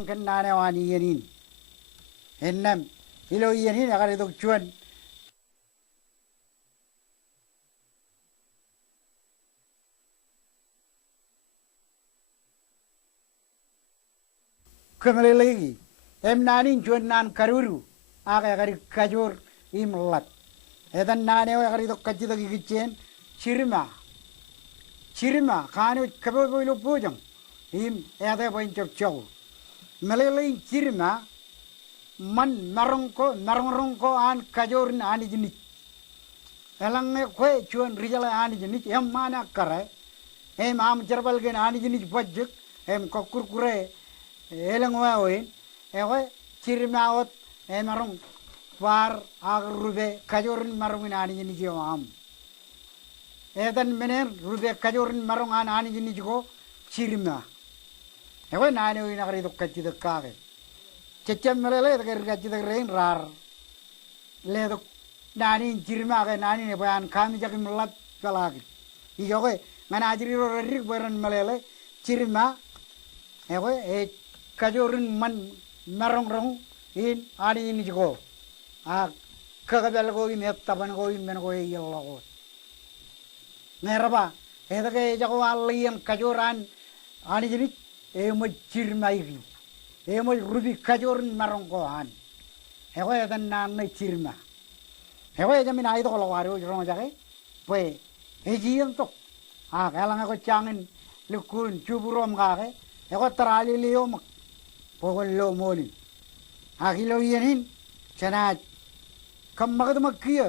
kan nane wani yenin ennam ilo yenin agar itu cuan kembali lagi nanin cuan nan karuru agar kajur imlat edan nane agar itu kaji lagi kicen cirima kanu kabo ilu pujang ada poin cok Melelai cirima man marongko an kajorin ani jenis elangnya kue cuan rijala ani jenis em mana kare am cerbal gen ani jenis bajek kokur kure elang waoin cirima ot marong war agar rube kajorin marongin ani jenis am edan mener rube kajorin marong ani jenis ko cirima nane wina kari kaji kage cecem melele kaji rain rar le nani cirima ke nani ne bayan kami jadi melat kalagi iyo ke mana ajiri rik baran melele cirima kajorin man marong in ani ini juga kagabel ko ini taban ko ini men ko yalla ko neraba ke jago alian kajoran ani jadi emo cirima iri emo rubi kajorin marongkohan ya dan nane cirima ya jamin aido kalau wario jorong jake poe ejian tok kalang ako cangin lukun cuburom kake ya terali leo mak pokon lo moni kilo yenin cenat kemagat makia